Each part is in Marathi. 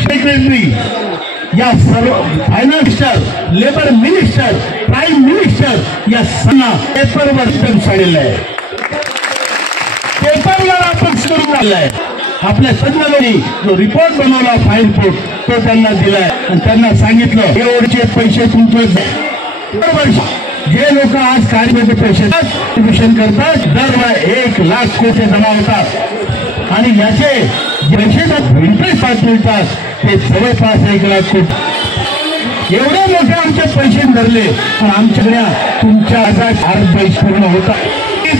सेक्रेटरी या सर्व financial labour minister prime minister या सगळ्या पेपरवर स्टॅम्प झालेला आहे. पेपरवर आपण करून आलाय. आपल्या सज्जनांनी जो रिपोर्ट बनवला फाईल रिपोर्ट तो त्यांना दिलाय आणि त्यांना सांगितलं एवढे पैसे तुमचे जे लोक आज कार्याचे पैसे डिस्ट्रीब्युशन करतात दरवेळी 1 लाख कोटी जमा होतात आणि याचे पैसे इंटरेस्ट मिळतात ते जवळपास 1 लाख कोटी एवढे मोठे आमचे पैसे धरले पण आमच्याकडे तुमच्या आज पैसे पूर्ण होतात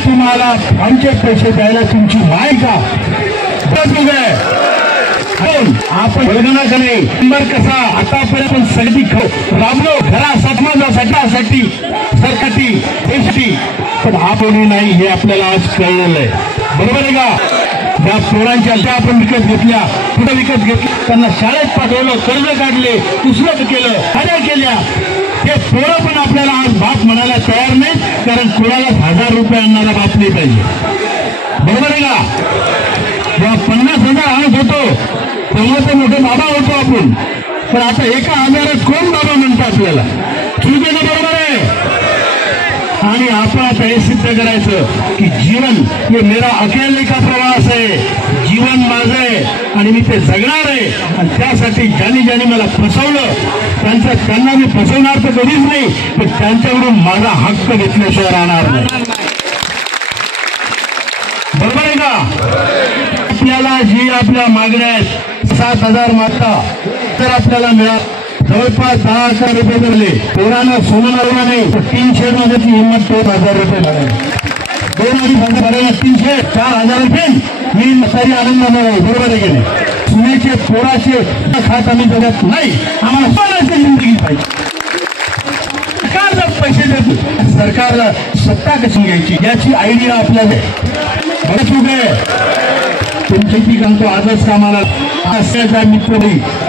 तुम्हाला आमचे पैसे द्यायला तुमची माय का आपण वर्गना करे नंबर कसा आतापर्यंत सगळी राबलो घरा समाजासाठी सरकारी देशासाठी पण आपण नाही हे आपल्याला आज कळलेलं आहे. बरोबर आहे का? ज्या पोरांच्या ज्या आपण विकत घेतल्या कुठं विकत घेतल्या त्यांना शाळेत पाठवलं कर्ज काढले दुसरं केलं काय केल्या हे पोरं पण आपल्याला आज बाप म्हणायला तयार नाही कारण कोणाला 1000 रुपये आणणारा बाप नाही पाहिजे. बरोबर आहे का? जेव्हा 50,000 आणत होतो तेव्हा ते मोठे बाबा होतो आपण पण आता 1,000 कोण बाबा म्हणतो आपल्याला ठीक आहे ना? बरोबर आहे. आणि आपण आता हे सिद्ध करायचं की जीवन हे मेरा अकेले का प्रवास आहे. जीवन माझं आहे आणि मी ते जगणार आहे आणि त्यासाठी ज्यांनी मला फसवलं त्यांना मी फसवणार तर कधीच नाही पण त्यांच्याकडून माझा हक्क घेतल्याशिवाय राहणार नाही. बरोबर आहे का? आपल्याला जी आपल्या मागण्या आहेत 7,000 मागता तर आपल्याला मिळाल जवळपास 10,000 रुपये धरले पोरानं सोनं लावला नाही 300 मध्ये ती हिंमत 2,000 रुपये लागले 2,000 300 4,000 रुपये मी सारी आनंदाने आहे. बरोबर आहे की नाही? सुनेचे पोराचे खात आम्ही जगत नाही आम्हाला सोन्याची जिंदगी पाहिजे. सरकार पैसे देतो सरकारला सत्ता कशी घ्यायची याची आयडिया आपल्याला बरं चूक आहे. तुमची ती सांगतो आजच कामाला असल्याचा मित्र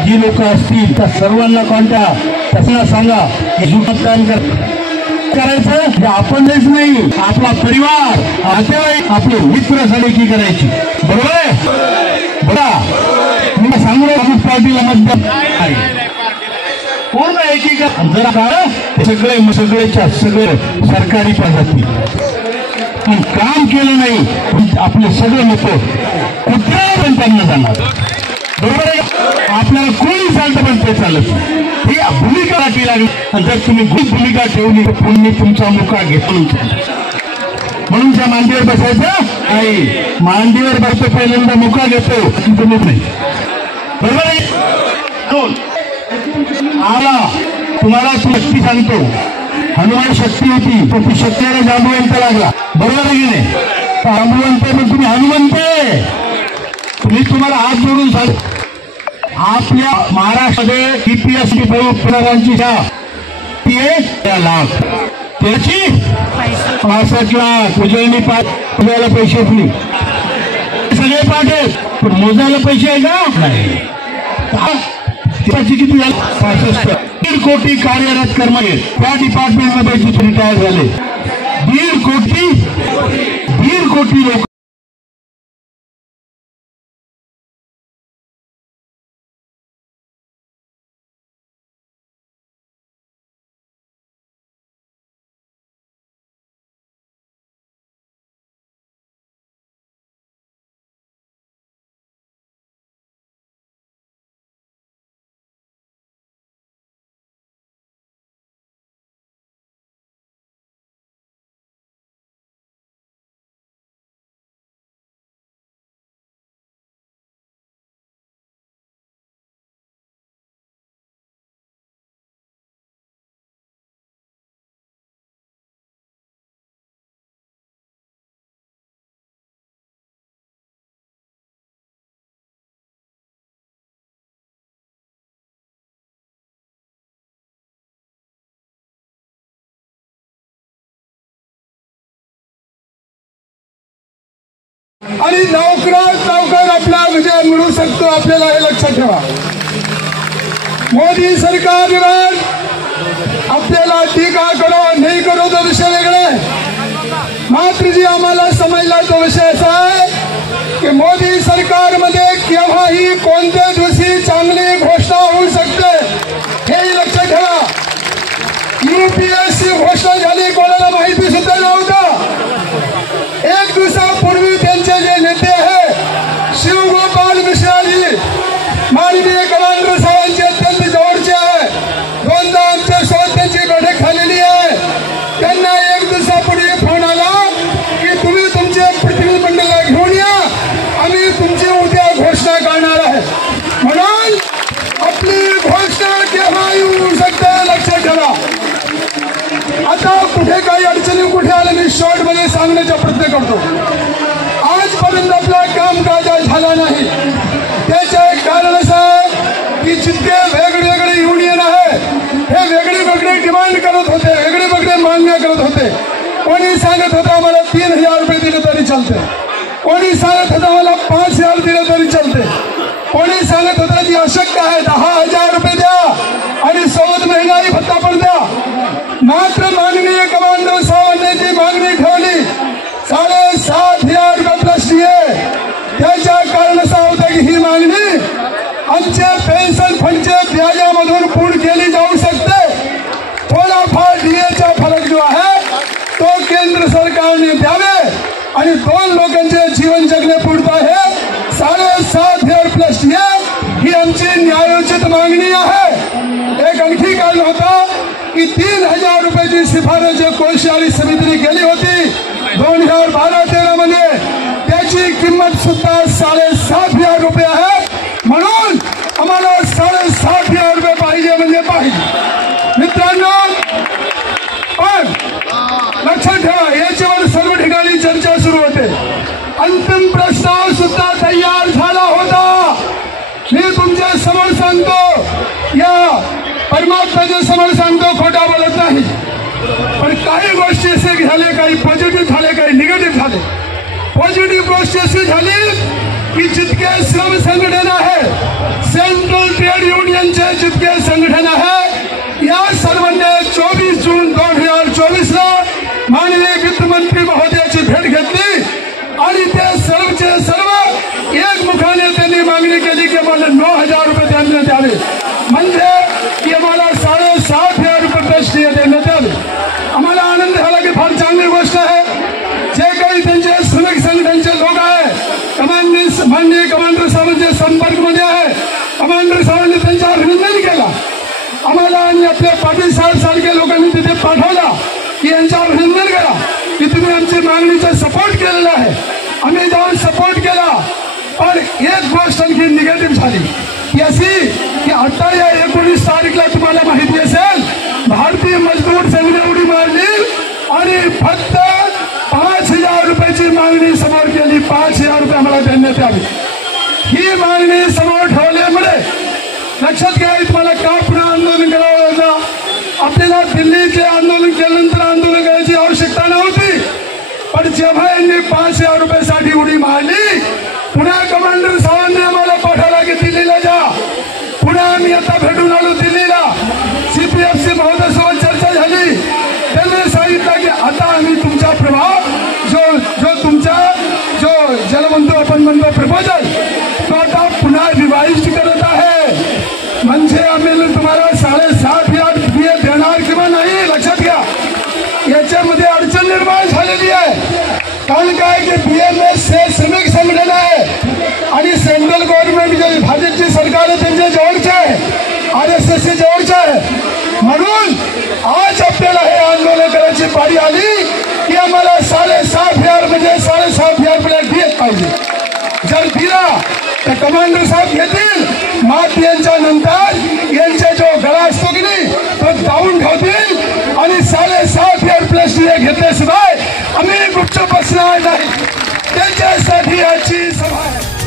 जी लोक असतील त्या सर्वांना कॉन्टॅक्ट तसं सांगा मतदान करायचं आपणच नाही आपला परिवार नातेवाईक आपले मित्र झाले की करायची. बरोबर आहे? बघा मी सांगू अमुक पार्टीला मतदान पूर्ण एकीकरण जरा सगळेच्या सगळे सरकारी पद्धती पण काम केलं नाही आपले सगळे लोक कुठल्या पण त्यांना जाणार. बरोबर आहे? आपल्याला कोणी चालतं पण ते चालत ही भूमिका राखवी लागली आणि जर तुम्ही भूमिका ठेवली तर पुन्हा तुमचा मुका घेतला म्हणून त्या मांडीवर बसायचं नाही. मांडीवर बसतो पहिल्यांदा मुका घेतो तुम्ही नाही. बरोबर आहे? आला तुम्हाला शक्ती सांगतो हनुमान शक्ती होती तो ती शक्तीला जांबुवंत लागला. बरोबर आहे की नाही? जांबुवंत पण तुम्ही हनुमंत मी तुम्हाला हात जोडून सांग आपल्या महाराष्ट्रामध्ये EPS पुनरांची लाख त्याची 65 लाख उजळणी पाठवायला पैसे फुली सगळे पाठेल पण मोजायला पैसे आहे का नाही. किती झाले 65 1.5 कोटी कार्यरत कर्मचारी त्या डिपार्टमेंट मध्ये रिटायर झाले 1.5 कोटी लोक आणि लवकरात लवकर आपला विजय मिळू शकतो, आपल्याला हे लक्षात ठेवा. मोदी सरकारवर आपल्याला टीका करो नाही करो तो विषय वेगळा आहे. मात्र जी आम्हाला समजला तो विषय असा आहे की मोदी सरकारमध्ये केव्हाही कोणत्या दिवशी चांगली घोषणा होऊ शकते, हेही लक्षात ठेवा. UPSC घोषणा झाली, कोणाला माहिती सुद्धा नव्हतं. एक दिवसापूर्वी त्यांचे जे नेते आहे शिवगोपाल मिश्राजी, माननीय कमांडर साहेबांचे अत्यंत जवळचे आहे, दोनदा आमच्या सोबत त्यांची बैठक झालेली आहे. त्यांना एक दिवसापूर्वी फोन आला की तुम्ही तुमचे प्रतिनिधी मंडळाला घेऊन या, आम्ही तुमची उद्या घोषणा करणार आहे. म्हणून आपली घोषणा केव्हा येऊ शकते लक्षात ठेवा. आता कुठे काही अडचणी कुठे आले मी शॉर्ट मध्ये सांगण्याचा प्रयत्न करतो. आजपर्यंत आपला कामकाज झाला नाही, त्याचे एक कारण असं आहे की जितके वेगवेगळे युनियन आहे हे वेगळे वेगळे डिमांड करत होते, वेगळे वेगळे मागण्या करत होते. कोणी सांगत होता आम्हाला 3000 रुपये दिले तरी चालते, कोणी सांगत होता आम्हाला 5000 दिले तरी चालते, कोणी सांगत होता की अशक्य आहे 10,000 रुपये द्या आणि सोबत महिलाही भत्ता पण द्या. मात्र माननीय कमांडर साहेबांनी जी मागणी ठेवली 7,500 रुपये प्लस डीए, त्याच्या कारण असं होतं की ही मागणी आमच्या पेन्शन फंडच्या व्याजामधून पूर्ण केली जाऊ शकते. थोडाफार डीएचा फरक जो आहे तो केंद्र सरकारने द्यावे आणि दोन लोकांचे जीवन जगणे पुरता आहे. 7,500 प्लस डीए ही आमची न्यायोचित मागणी आहे. एक आणखी कारण होता की 3,000 रुपयाची शिफारस कोळशारी समितीने केली होती 2012-13 मध्ये, त्याची किंमत सुद्धा 7,500 रुपये आहे. म्हणून आम्हाला 7,500 रुपये पाहिजे म्हणजे पाहिजे. मित्रांनो, पण लक्षात ठेवा याच्यावर सर्व ठिकाणी चर्चा सुरू होते. अंतिम प्रस्ताव सुद्धा तयार झाला होता. मी तुमच्या समोर सांगतो, या परमात्म्याच्या समोर सांगतो, खोटा बोलत नाही. पण काही गोष्टी असे झाले, काही पॉझिटिव्ह झाले, काही निगेटिव्ह झाले. पॉझिटिव्ह गोष्ट अशी झाली की जितके श्रम संघटना आहे, सेंट्रल ट्रेड युनियनचे जितके संघटन आहे, या सर्वांनी 24 जून 2024ला माननीय वित्तमंत्री महोदयाची भेट घेतली आणि ते सर्वचे सर्व एकमुखाने त्यांनी मागणी केली की मला 9,000 रुपये देण्यात द्यावे, म्हणजे की आम्हाला 7,500 रुपये प्लस डीए देण्यात यावे. आम्हाला आनंद झाला की फार चांगली गोष्ट आहे. जे काही त्यांचे श्रमिक संघटनेचे लोक आहे, माननीय कमांडर साहेबांच्या संपर्कमध्ये आहे, कमांडर साहेबांनी त्यांच्यावर अभिनंदन केला. आम्हाला आणि आपल्या पाटील साहेब सारख्या लोकांनी तिथे पाठवला की यांच्यावर अभिनंदन करा की तुम्ही आमची मागणीचा सपोर्ट केलेला आहे. आम्ही जाऊन सपोर्ट केला. पण एक गोष्ट आणखी निगेटिव्ह झाली की अशी की आता या 19 तारीखला तुम्हाला माहिती असेल भारतीय मजदूर संघटनेने उडी मारली आणि फक्त 5,000 रुपयाची मागणी समोर केली. 5,000 रुपये आम्हाला देण्यात यावी. ही मागणी समोर ठेवल्यामुळे लक्षात घ्या, तुम्हाला का पुन्हा आंदोलन करावं लागलं. आपल्याला दिल्लीचे आंदोलन केल्यानंतर आंदोलन करायची आवश्यकता नव्हती. पण जेव्हा यांनी 5,000 रुपयासाठी उडी मारली, पुन्हा कमांडर साहेबांनी आम्हाला पाठवला की दिल्लीला जा. पुन्हा आम्ही आता भेटून आलो दिल्लीला. CPFC महोदयासोबत चर्चा झाली. त्यांनी सांगितलं की आता आम्ही तुमचा प्रभाव जो तुमचा जो ज्याला म्हणतो आपण म्हणतो प्रपोजल, तो आता पुन्हा रिवाइज करत आहे. म्हणजे आम्ही तुम्हाला 7,500 डीए देणार किंवा नाही लक्षात घ्या. याच्यामध्ये अडचण निर्माण झालेली आहे. कारण काय की BMS हे श्रमिक संघटना आहे आणि सेंट्रल गव्हर्नमेंट जे भाजपची सरकार आहे त्यांच्या जवळचे आहे, RSSच्या जवळचे आहे. म्हणून आज आपल्याला हे आंदोलन करायची पाळी आली की आम्हाला 7,500 म्हणजे 7,500 रुपये डीए पाहिजे. जर दिला तर कमांडर साहेब घेतील, मात्र यांच्या नंतर यांचा जो गळा असतो की नाही तो दावून ठेवतील आणि 7,500 प्लस डीए घेतल्याशिवाय आम्ही गुपचूप बसणार नाही. त्यांच्यासाठी याची सभा आहे.